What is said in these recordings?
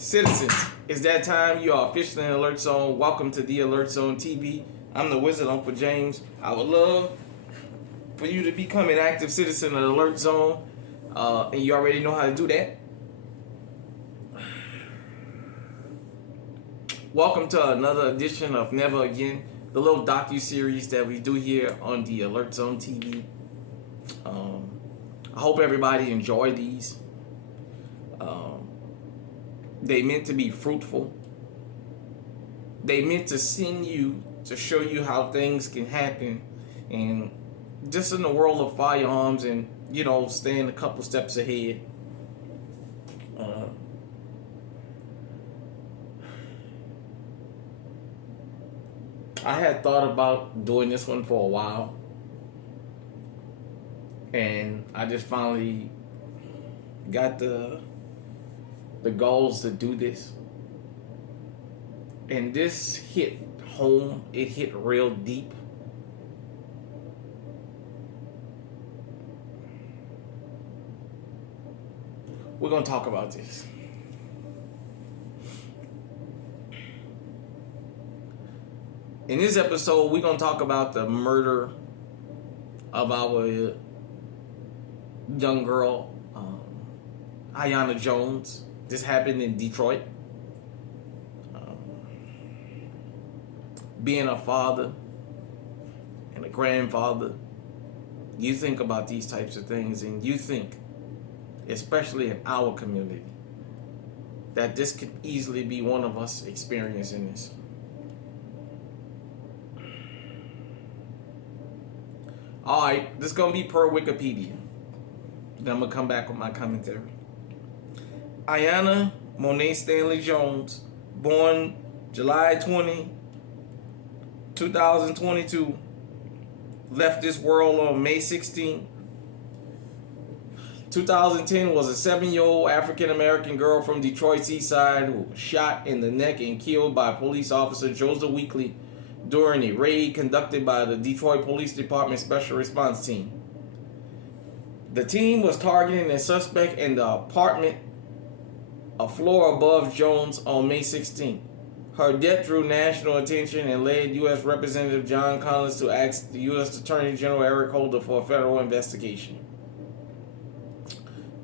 Citizens, it's that time. You are officially in Alert Zone. Welcome to the Alert Zone TV. I'm the Wizard, Uncle James. I would love for you to become an active citizen of the Alert Zone, and you already know how to do that. Welcome to another edition of Never Again, the little docu-series that we do here on the Alert Zone TV. I hope everybody enjoy these. They meant to be fruitful. They meant to send you, to show you how things can happen, and just in the world of firearms, and staying a couple steps ahead. I had thought about doing this one for a while, and I just finally got the goals to do this. And this hit home, it hit real deep. We're going to talk about this. In this episode, we're going to talk about the murder of our young girl, Aiyana Jones. This happened in Detroit. Being a father and a grandfather, you think about these types of things, and you think, especially in our community, that this could easily be one of us experiencing this. Alright, this is going to be per Wikipedia. Then I'm going to come back with my commentary. Aiyana Monet Stanley Jones, born July 20, 2022, left this world on May 16, 2010, was a 7-year-old African-American girl from Detroit's East Side who was shot in the neck and killed by police officer Joseph Weekly during a raid conducted by the Detroit Police Department Special Response Team. The team was targeting a suspect in the apartment a floor above Jones on May 16. Her death drew national attention and led U.S. Representative John Collins to ask the U.S. Attorney General Eric Holder for a federal investigation.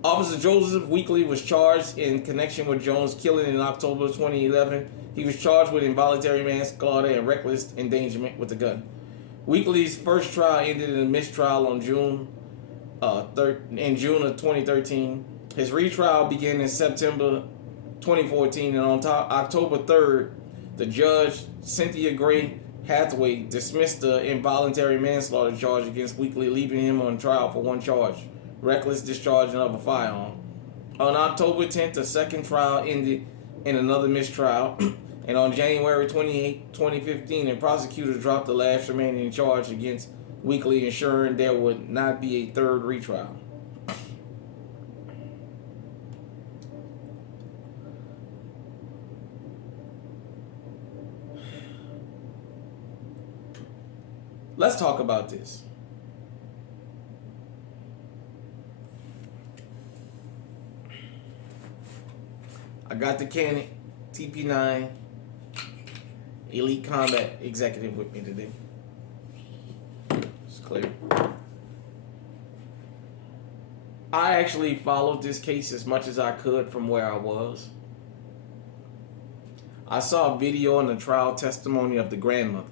Officer Joseph Weekly was charged in connection with Jones' killing in October 2011. He was charged with involuntary manslaughter and reckless endangerment with a gun. Weekly's first trial ended in a mistrial on June of 2013. His retrial began in September 2014, and on October 3rd, the judge, Cynthia Gray Hathaway, dismissed the involuntary manslaughter charge against Weekly, leaving him on trial for one charge, reckless discharging of a firearm. On October 10th, a second trial ended in another mistrial, and on January 28, 2015, a prosecutor dropped the last remaining charge against Weekly, ensuring there would not be a third retrial. Let's talk about this. I got the Canon TP9 Elite Combat Executive with me today. It's clear. I actually followed this case as much as I could from where I was. I saw a video and a trial testimony of the grandmother.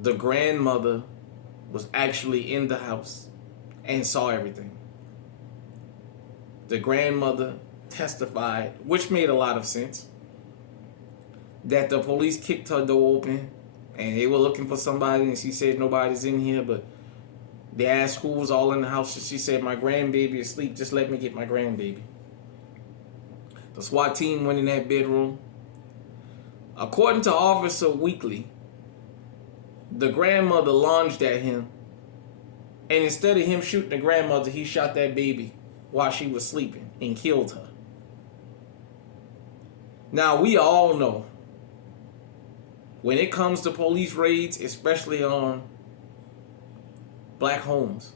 The grandmother was actually in the house and saw everything. The grandmother testified, which made a lot of sense, that the police kicked her door open and they were looking for somebody, and she said nobody's in here, but they asked who was all in the house, and she said, my grandbaby is asleep, just let me get my grandbaby. The SWAT team went in that bedroom. According to Officer Weekly, the grandmother lunged at him, and instead of him shooting the grandmother, he shot that baby while she was sleeping and killed her. Now, we all know, when it comes to police raids, especially on black homes,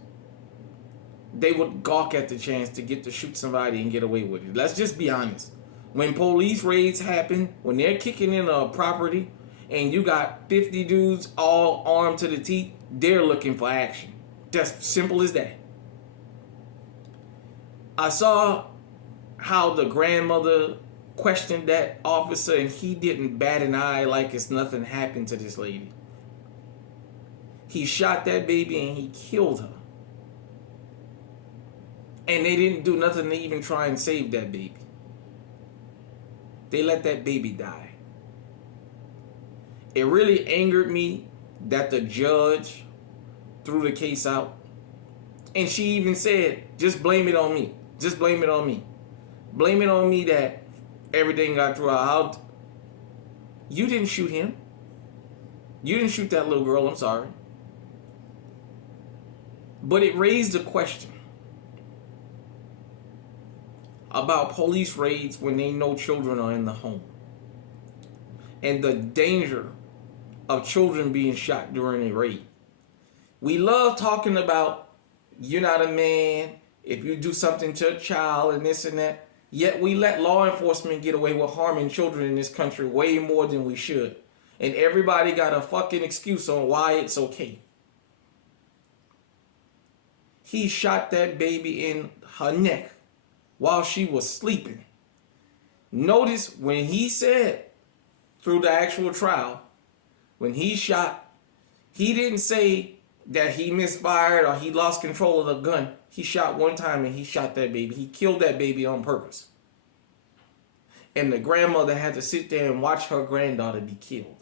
they would gawk at the chance to get to shoot somebody and get away with it. Let's just be honest. When police raids happen, when they're kicking in a property and you got 50 dudes all armed to the teeth, they're looking for action. Just simple as that. I saw how the grandmother questioned that officer and he didn't bat an eye like it's nothing happened to this lady. He shot that baby and he killed her. And they didn't do nothing to even try and save that baby. They let that baby die. It really angered me that the judge threw the case out. And she even said, just blame it on me. Just blame it on me. Blame it on me that everything got thrown out. You didn't shoot him. You didn't shoot that little girl, I'm sorry. But it raised a question about police raids when they know children are in the home. And the danger of children being shot during a raid. We love talking about you're not a man if you do something to a child and this and that. Yet we let law enforcement get away with harming children in this country way more than we should. And everybody got a fucking excuse on why it's okay. He shot that baby in her neck while she was sleeping. Notice when he said through the actual trial, when he shot, he didn't say that he misfired or he lost control of the gun. He shot one time and he shot that baby. He killed that baby on purpose. And the grandmother had to sit there and watch her granddaughter be killed.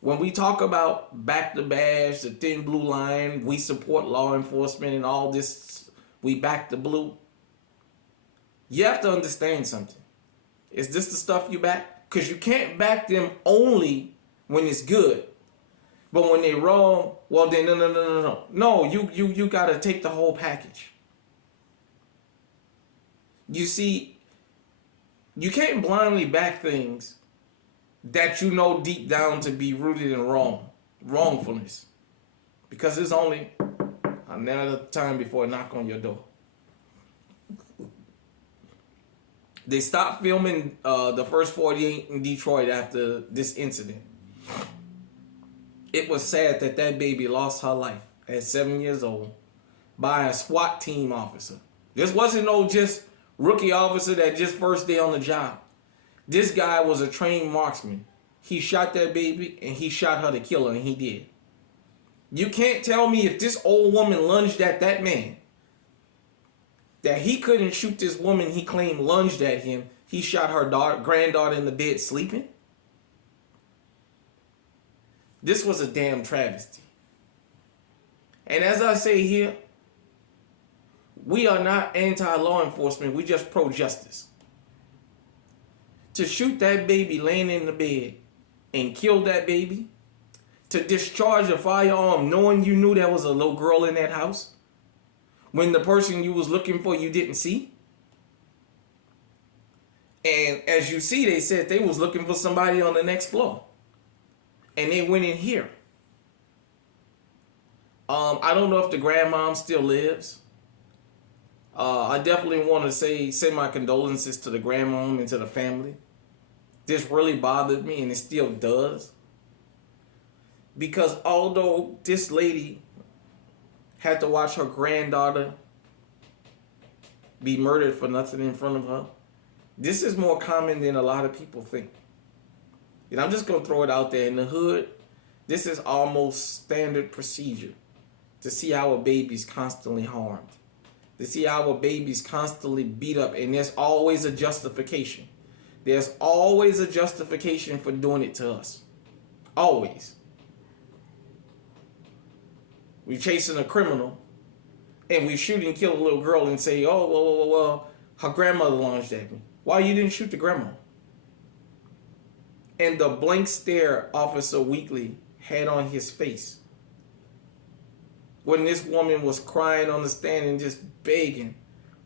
When we talk about back the badge, the thin blue line, we support law enforcement and all this, we back the blue. You have to understand something. Is this the stuff you back? Because you can't back them only when it's good. But when they're wrong, well then no. No, you gotta take the whole package. You see, you can't blindly back things that you know deep down to be rooted in wrongfulness. Because there's only another time before a knock on your door. They stopped filming the first 48 in Detroit after this incident. It was sad that that baby lost her life at 7 years old by a SWAT team officer. This wasn't no just rookie officer that just first day on the job. This guy was a trained marksman. He shot that baby and he shot her to kill her, and he did. You can't tell me if this old woman lunged at that man that he couldn't shoot this woman he claimed lunged at him. He shot her granddaughter in the bed sleeping. This was a damn travesty. And as I say here, we are not anti-law enforcement. We just pro-justice. To shoot that baby laying in the bed and kill that baby, to discharge a firearm knowing you knew there was a little girl in that house, when the person you was looking for you didn't see. And as you see, they said they was looking for somebody on the next floor. And they went in here. I don't know if the grandmom still lives. I definitely want to send my condolences to the grandmom and to the family. This really bothered me, and it still does. Because although this lady had to watch her granddaughter be murdered for nothing in front of her, this is more common than a lot of people think. And I'm just going to throw it out there. In the hood, this is almost standard procedure to see our babies constantly harmed, to see our babies constantly beat up, and there's always a justification. There's always a justification for doing it to us. Always. We chasing a criminal, and we shoot and kill a little girl and say, oh, well, her grandmother lunged at me. Why you didn't shoot the grandma? And the blank stare Officer Weekly had on his face when this woman was crying on the stand and just begging,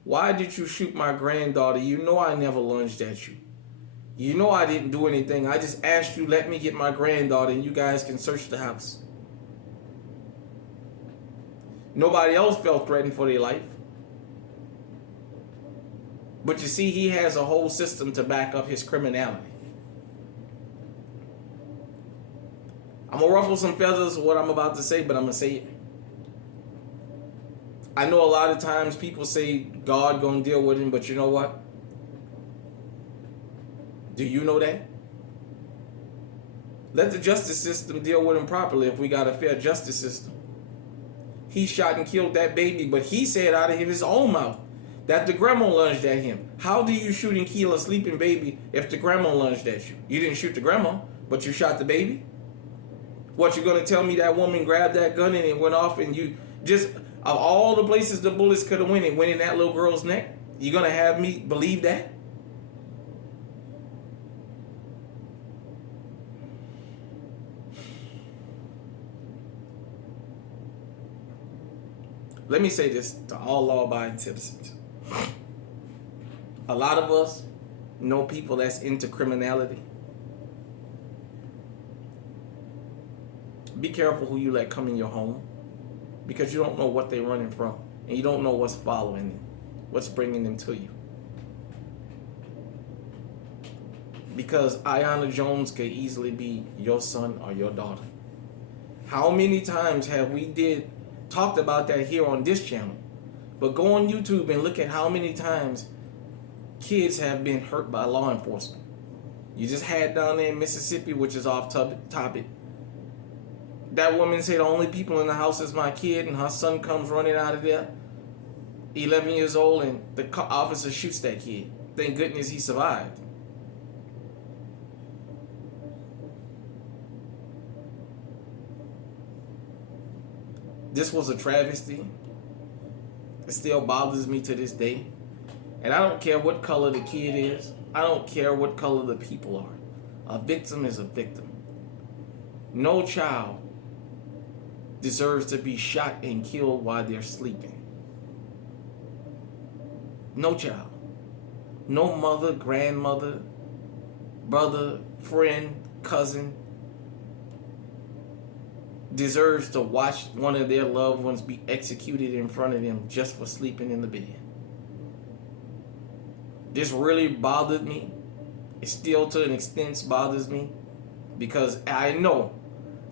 why did you shoot my granddaughter? You know I never lunged at you. You know I didn't do anything. I just asked you, let me get my granddaughter and you guys can search the house. Nobody else felt threatened for their life. But you see, he has a whole system to back up his criminality. I'm going to ruffle some feathers with what I'm about to say, but I'm going to say it. I know a lot of times people say God going to deal with him, but you know what? Do you know that? Let the justice system deal with him properly if we got a fair justice system. He shot and killed that baby, but he said out of his own mouth that the grandma lunged at him. How do you shoot and kill a sleeping baby if the grandma lunged at you? You didn't shoot the grandma, but you shot the baby? What, you gonna tell me that woman grabbed that gun and it went off and you just, of all the places the bullets could have went, it went in that little girl's neck? You gonna have me believe that? Let me say this to all law-abiding citizens. A lot of us know people that's into criminality. Be careful who you let come in your home, because you don't know what they're running from, and you don't know what's following them, what's bringing them to you. Because Aiyana Jones could easily be your son or your daughter. How many times have we talked about that here on this channel? But go on YouTube and look at how many times kids have been hurt by law enforcement. You just had down there in Mississippi, which is off topic. That woman said the only people in the house is my kid, and her son comes running out of there, 11 years old, and the officer shoots that kid. Thank goodness he survived. This was a travesty. It still bothers me to this day. And I don't care what color the kid is. I don't care what color the people are. A victim is a victim. No child deserves to be shot and killed while they're sleeping. No child. No mother, grandmother, brother, friend, cousin deserves to watch one of their loved ones be executed in front of them just for sleeping in the bed. This really bothered me. It still to an extent bothers me, because I know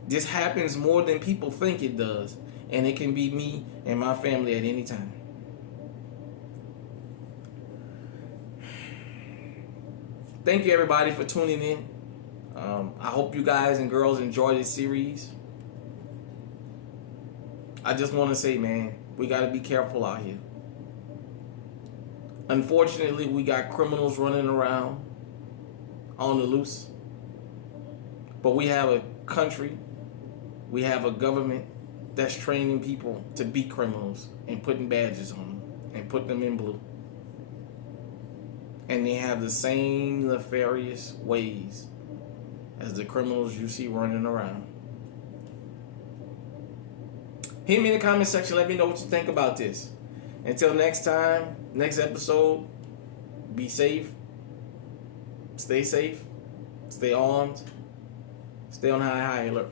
this happens more than people think it does, and it can be me and my family at any time. Thank you everybody for tuning in. I hope you guys and girls enjoy this series. I just want to say, man, we got to be careful out here. Unfortunately, we got criminals running around on the loose. But we have a country, we have a government that's training people to be criminals and putting badges on them and putting them in blue. And they have the same nefarious ways as the criminals you see running around. Hit me in the comment section. Let me know what you think about this. Until next time, next episode, be safe, stay armed, stay on high alert.